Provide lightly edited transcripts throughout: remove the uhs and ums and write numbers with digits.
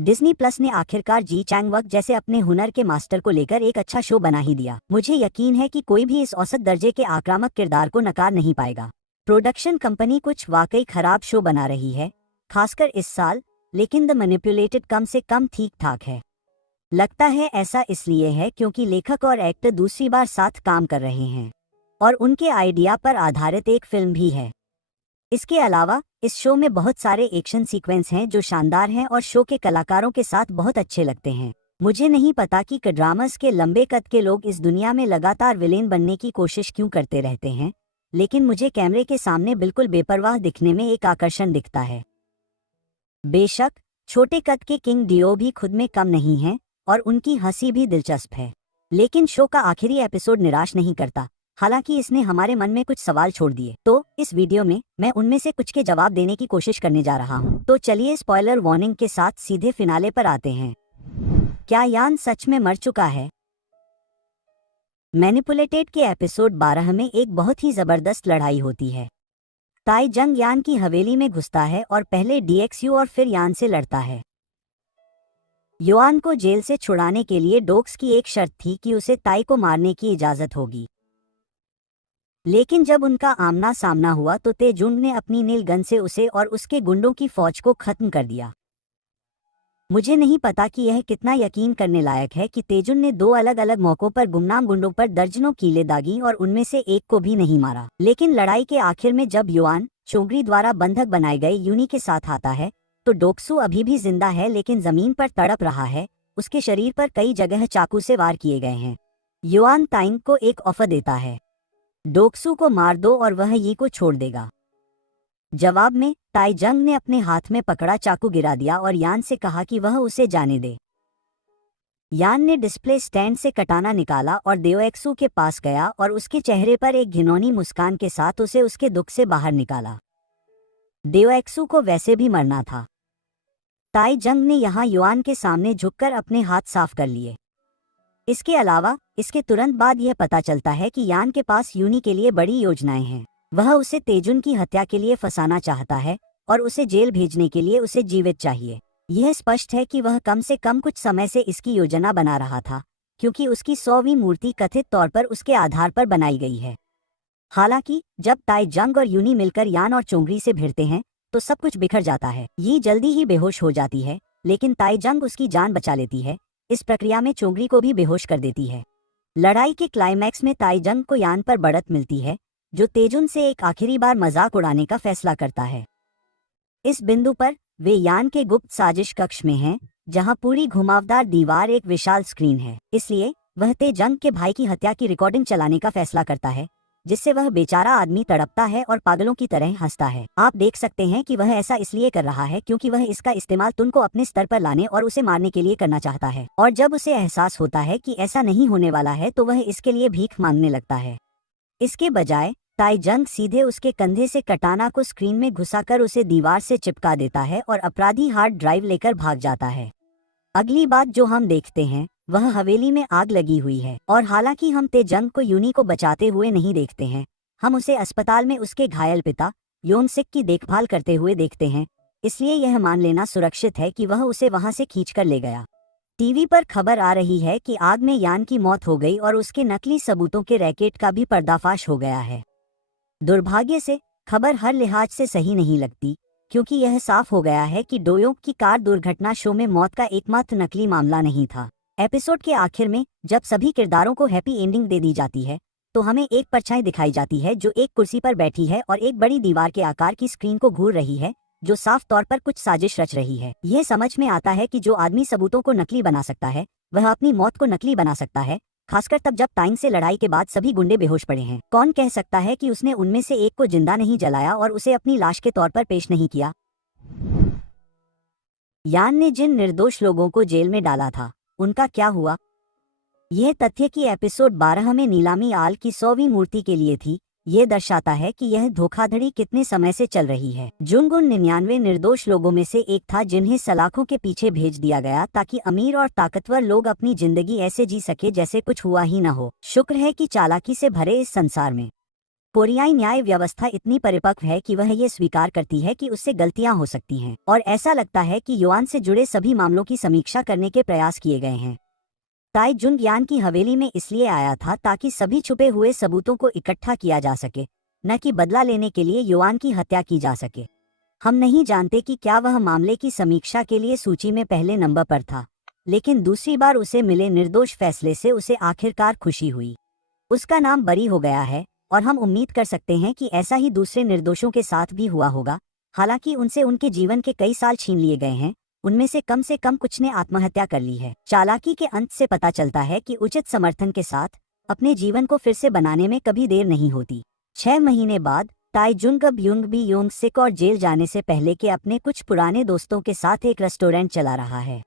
Disney plus ने आखिरकार जी Chang वक जैसे अपने हुनर के मास्टर को लेकर एक अच्छा शो बना ही दिया। मुझे यकीन है कि कोई भी इस औसत दर्जे के आक्रामक किरदार को नकार नहीं पाएगा। प्रोडक्शन कंपनी कुछ वाकई खराब शो बना रही है, खासकर इस साल, लेकिन द मैनिपुलेटेड कम से कम ठीक ठाक है। लगता है ऐसा इसलिए है क्योंकि लेखक और एक्टर दूसरी बार साथ काम कर रहे हैं और उनके आइडिया पर आधारित एक फिल्म भी है। इसके अलावा इस शो में बहुत सारे एक्शन सीक्वेंस हैं जो शानदार हैं और शो के कलाकारों के साथ बहुत अच्छे लगते हैं। मुझे नहीं पता कि कड्रामस के लंबे कद के लोग इस दुनिया में लगातार विलेन बनने की कोशिश क्यों करते रहते हैं, लेकिन मुझे कैमरे के सामने बिल्कुल बेपरवाह दिखने में एक आकर्षण दिखता है। बेशक छोटे कद के किंग डियो भी खुद में कम नहीं हैं और उनकी हंसी भी दिलचस्प है, लेकिन शो का आखिरी एपिसोड निराश नहीं करता। हालांकि इसने हमारे मन में कुछ सवाल छोड़ दिए, तो इस वीडियो में मैं उनमें से कुछ के जवाब देने की कोशिश करने जा रहा हूं। तो चलिए स्पॉइलर वार्निंग के साथ सीधे फिनाले पर आते हैं। क्या यान सच में मर चुका है? मैनिपुलेटेड के एपिसोड 12 में एक बहुत ही जबरदस्त लड़ाई होती है। ताई जंग यान की हवेली में घुसता है और पहले डीएक्सयू और फिर यान से लड़ता है। युआन को जेल से छुड़ाने के लिए डोक्स की एक शर्त थी कि उसे ताई को मारने की इजाजत होगी, लेकिन जब उनका आमना सामना हुआ तो तेजुंग ने अपनी नील गन से उसे और उसके गुंडों की फौज को खत्म कर दिया। मुझे नहीं पता कि यह कितना यकीन करने लायक है कि तेजुन ने 2 अलग अलग मौकों पर गुमनाम गुंडों पर दर्जनों कीलें दागी और उनमें से एक को भी नहीं मारा। लेकिन लड़ाई के आखिर में जब युआन चोंगरी द्वारा बंधक बनाए गए यूनी के साथ आता है तो डोक्सू अभी भी जिंदा है लेकिन जमीन पर तड़प रहा है। उसके शरीर पर कई जगह चाकू से वार किए गए हैं। युआन ताइंग को एक ऑफर देता है, डोक्सू को मार दो और वह यी को छोड़ देगा। जवाब में ताई जंग ने अपने हाथ में पकड़ा चाकू गिरा दिया और यान से कहा कि वह उसे जाने दे। यान ने डिस्प्ले स्टैंड से कटाना निकाला और देओएक्सू के पास गया और उसके चेहरे पर एक घिनौनी मुस्कान के साथ उसे उसके दुख से बाहर निकाला। देओएक्सू को वैसे भी मरना था। ताई जंग ने यहाँ युआन के सामने झुककर अपने हाथ साफ कर लिए। इसके अलावा इसके तुरंत बाद यह पता चलता है कि यान के पास यूनी के लिए बड़ी योजनाएं हैं। वह उसे तेजुन की हत्या के लिए फंसाना चाहता है और उसे जेल भेजने के लिए उसे जीवित चाहिए। यह स्पष्ट है कि वह कम से कम कुछ समय से इसकी योजना बना रहा था, क्योंकि उसकी 100वीं मूर्ति कथित तौर पर उसके आधार पर बनाई गई है। हालांकि जब ताई जंग और यूनी मिलकर यान और चोंगरी से भिड़ते हैं तो सब कुछ बिखर जाता है। ये जल्दी ही बेहोश हो जाती है, लेकिन ताई जंग उसकी जान बचा लेती है। इस प्रक्रिया में चोंगरी को भी बेहोश कर देती है। लड़ाई के क्लाइमैक्स में ताई जंग को यान पर बढ़त मिलती है, जो तेजुन से एक आखिरी बार मजाक उड़ाने का फैसला करता है। इस बिंदु पर वे यान के गुप्त साजिश कक्ष में हैं, जहां पूरी घुमावदार दीवार एक विशाल स्क्रीन है। इसलिए वह तेजंग के भाई की हत्या की रिकॉर्डिंग चलाने का फैसला करता है, जिससे वह बेचारा आदमी तड़पता है और पागलों की तरह हंसता है। आप देख सकते हैं कि वह ऐसा इसलिए कर रहा है क्योंकि वह इसका इस्तेमाल तुन को अपने स्तर पर लाने और उसे मारने के लिए करना चाहता है, और जब उसे एहसास होता है कि ऐसा नहीं होने वाला है तो वह इसके लिए भीख मांगने लगता है। इसके बजाय ताई जंग सीधे उसके कंधे से कटाना को स्क्रीन में घुसाकर उसे दीवार से चिपका देता है और अपराधी हार्ड ड्राइव लेकर भाग जाता है। अगली बात जो हम देखते हैं वह हवेली में आग लगी हुई है, और हालांकि हम तेजंग को यूनी को बचाते हुए नहीं देखते हैं, हम उसे अस्पताल में उसके घायल पिता योनसिक की देखभाल करते हुए देखते हैं। इसलिए यह मान लेना सुरक्षित है कि वह उसे वहां से खींचकर ले गया। टीवी पर खबर आ रही है कि आग में यान की मौत हो गई और उसके नकली सबूतों के रैकेट का भी पर्दाफाश हो गया है। दुर्भाग्य से खबर हर लिहाज से सही नहीं लगती, क्योंकि यह साफ हो गया है कि डोयोंग की कार दुर्घटना शो में मौत का एकमात्र नकली मामला नहीं था। एपिसोड के आखिर में जब सभी किरदारों को हैप्पी एंडिंग दे दी जाती है तो हमें एक परछाई दिखाई जाती है जो एक कुर्सी पर बैठी है और एक बड़ी दीवार के आकार की स्क्रीन को घूर रही है, जो साफ तौर पर कुछ साजिश रच रही है। यह समझ में आता है कि जो आदमी सबूतों को नकली बना सकता है वह अपनी मौत को नकली बना सकता है, खासकर तब जब ताइंग से लड़ाई के बाद सभी गुंडे बेहोश पड़े हैं। कौन कह सकता है कि उसने उनमें से एक को जिंदा नहीं जलाया और उसे अपनी लाश के तौर पर पेश नहीं किया? यान ने जिन निर्दोष लोगों को जेल में डाला था उनका क्या हुआ? यह तथ्य कि एपिसोड 12 में नीलामी आल की 100वीं मूर्ति के लिए थी, यह दर्शाता है कि यह धोखाधड़ी कितने समय से चल रही है। जुंगुन 99 निर्दोष लोगों में से एक था जिन्हें सलाखों के पीछे भेज दिया गया ताकि अमीर और ताकतवर लोग अपनी जिंदगी ऐसे जी सके जैसे कुछ हुआ ही न हो। शुक्र है कि चालाकी से भरे इस संसार में कोरियाई न्याय व्यवस्था इतनी परिपक्व है कि वह ये स्वीकार करती है कि उससे गलतियां हो सकती हैं और ऐसा लगता है कि युआन से जुड़े सभी मामलों की समीक्षा करने के प्रयास किए गए हैं। ताई जुंग यान की हवेली में इसलिए आया था ताकि सभी छुपे हुए सबूतों को इकट्ठा किया जा सके, न कि बदला लेने के लिए युआन की हत्या की जा सके। हम नहीं जानते कि क्या वह मामले की समीक्षा के लिए सूची में पहले नंबर पर था, लेकिन दूसरी बार उसे मिले निर्दोष फैसले से उसे आखिरकार खुशी हुई। उसका नाम बरी हो गया है और हम उम्मीद कर सकते हैं कि ऐसा ही दूसरे निर्दोषों के साथ भी हुआ होगा। हालांकि उनसे उनके जीवन के कई साल छीन लिए गए हैं, उनमें से कम कुछ ने आत्महत्या कर ली है। चालाकी के अंत से पता चलता है कि उचित समर्थन के साथ अपने जीवन को फिर से बनाने में कभी देर नहीं होती। 6 महीने बाद ताई जुंग अब युंग बी योंग सिक और जेल जाने से पहले के अपने कुछ पुराने दोस्तों के साथ एक रेस्टोरेंट चला रहा है।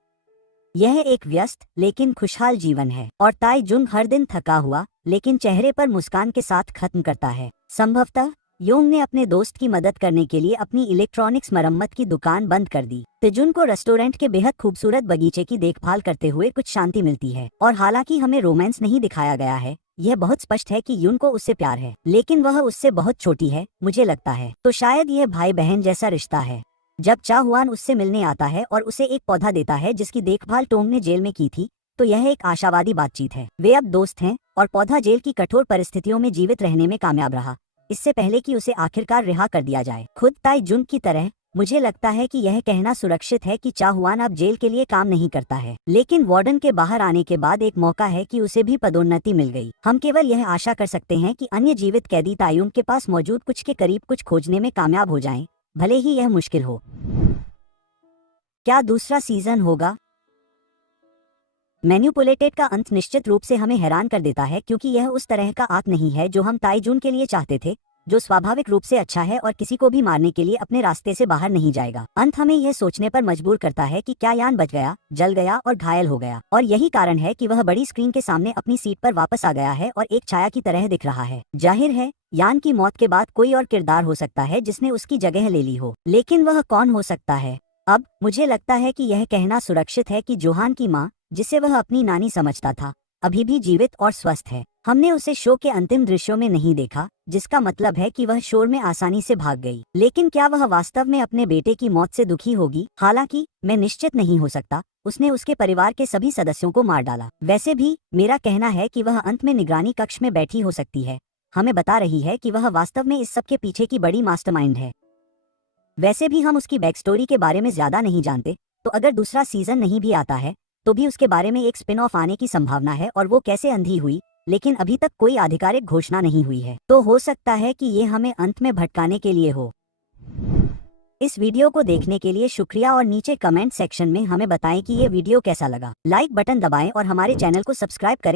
यह एक व्यस्त लेकिन खुशहाल जीवन है और ताई जुंग हर दिन थका हुआ लेकिन चेहरे पर मुस्कान के साथ खत्म करता है। संभवतः योंग ने अपने दोस्त की मदद करने के लिए अपनी इलेक्ट्रॉनिक्स मरम्मत की दुकान बंद कर दी। तेजुन को रेस्टोरेंट के बेहद खूबसूरत बगीचे की देखभाल करते हुए कुछ शांति मिलती है और हालांकि हमें रोमांस नहीं दिखाया गया है, यह बहुत स्पष्ट है कि युन को उससे प्यार है, लेकिन वह उससे बहुत छोटी है। मुझे लगता है तो शायद यह भाई बहन जैसा रिश्ता है। जब चाहुआन उससे मिलने आता है और उसे एक पौधा देता है जिसकी देखभाल टोंग ने जेल में की थी, तो यह एक आशावादी बातचीत है। वे अब दोस्त हैं और पौधा जेल की कठोर परिस्थितियों में जीवित रहने में कामयाब रहा, इससे पहले कि उसे आखिरकार रिहा कर दिया जाए। खुद ताई जुंग की तरह मुझे लगता है कि यह कहना सुरक्षित है कि चाहुआन अब जेल के लिए काम नहीं करता है, लेकिन वार्डन के बाहर आने के बाद एक मौका है कि उसे भी पदोन्नति मिल गई। हम केवल यह आशा कर सकते हैं कि अन्य जीवित कैदी तायुंग के पास मौजूद कुछ के करीब कुछ खोजने में कामयाब हो जाएं, भले ही यह मुश्किल हो। क्या दूसरा सीजन होगा? मैन्युपुलेटेड का अंत निश्चित रूप से हमें हैरान कर देता है, क्योंकि यह उस तरह का आर्क नहीं है जो हम ताई जुन के लिए चाहते थे, जो स्वाभाविक रूप से अच्छा है और किसी को भी मारने के लिए अपने रास्ते से बाहर नहीं जाएगा। अंत हमें यह सोचने पर मजबूर करता है कि क्या यान बच गया, जल गया और घायल हो गया, और यही कारण है कि वह बड़ी स्क्रीन के सामने अपनी सीट पर वापस आ गया है और एक छाया की तरह दिख रहा है। जाहिर है यान की मौत के बाद कोई और किरदार हो सकता है जिसने उसकी जगह ले ली हो, लेकिन वह कौन हो सकता है? अब मुझे लगता है कि यह कहना सुरक्षित है कि जोहान की माँ, जिसे वह अपनी नानी समझता था, अभी भी जीवित और स्वस्थ है। हमने उसे शो के अंतिम दृश्यों में नहीं देखा, जिसका मतलब है कि वह शोर में आसानी से भाग गई। लेकिन क्या वह वास्तव में अपने बेटे की मौत से दुखी होगी? हालांकि मैं निश्चित नहीं हो सकता, उसने उसके परिवार के सभी सदस्यों को मार डाला। वैसे भी मेरा कहना है कि वह अंत में निगरानी कक्ष में बैठी हो सकती है, हमें बता रही है कि वह वास्तव में इस सब के पीछे की बड़ी मास्टरमाइंड है। वैसे भी हम उसकी बैक स्टोरी के बारे में ज्यादा नहीं जानते, तो अगर दूसरा सीजन नहीं भी आता है तो भी उसके बारे में एक स्पिन ऑफ आने की संभावना है और वो कैसे अंधी हुई, लेकिन अभी तक कोई आधिकारिक घोषणा नहीं हुई है। तो हो सकता है कि ये हमें अंत में भटकाने के लिए हो। इस वीडियो को देखने के लिए शुक्रिया और नीचे कमेंट सेक्शन में हमें बताएं कि ये वीडियो कैसा लगा। लाइक बटन दबाएं और हमारे चैनल को सब्सक्राइब करें